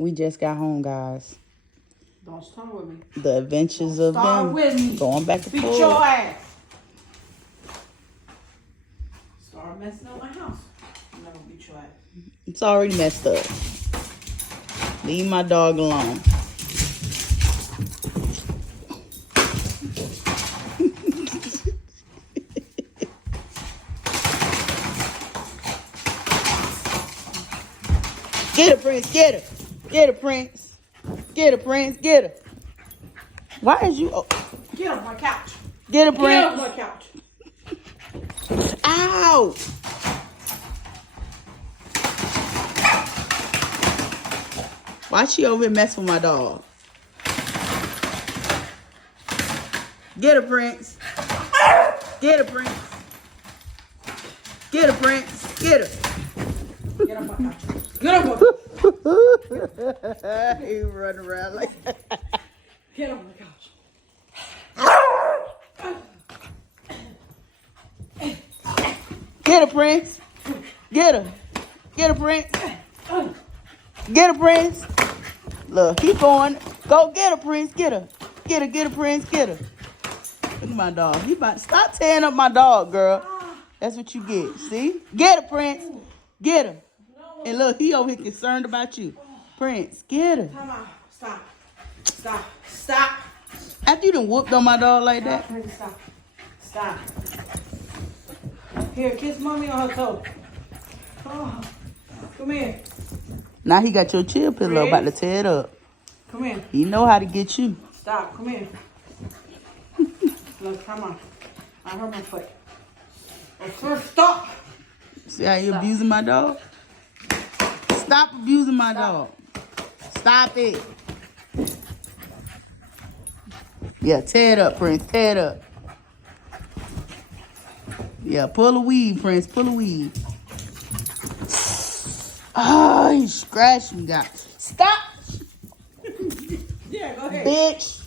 We just got home, guys. Don't start with me. The adventures of Start them with me. going back and Beat forth. your ass. Start messing up my house. I'm not gonna beat your ass. It's already messed up. Leave my dog alone. Get her, Prince. Get her. Get her, Prince. Get her, Prince. Get her. Why is you... Oh. Get off my couch. Get her, Get Prince. off my couch. Ow! Why she over here messing with my dog? Get her, Prince. Get her, Prince. Get her, Prince. Get her. Get off my couch. Get off my couch. He run around like that. Get off my couch. Get her, Prince. Get her. Get her, Prince. Get her, Prince. Look, he going. Go get her, Prince. Get her. Get her, Prince. Get her. Look at my dog. He about to stop tearing up my dog, girl. That's what you get. See? Get her, Prince. Get her. And look, he over here concerned about you. Prince, get her. Come on. Stop. Stop. Stop. After you done whooped on my dog like that. Stop. Stop. Here, kiss mommy on her toe. Oh, come here. Now he got your chill pillow about to tear it up. Come here. He know how to get you. Stop. Come here. Look, come on. I hurt my foot. Oh, first, stop. See how you abusing my dog? Stop abusing my dog. Stop it. Yeah, tear it up, Prince. Tear it up. Yeah, pull a weed, Prince. Pull a weed. Oh, he scratched me, guys. Stop, Yeah, go ahead. bitch.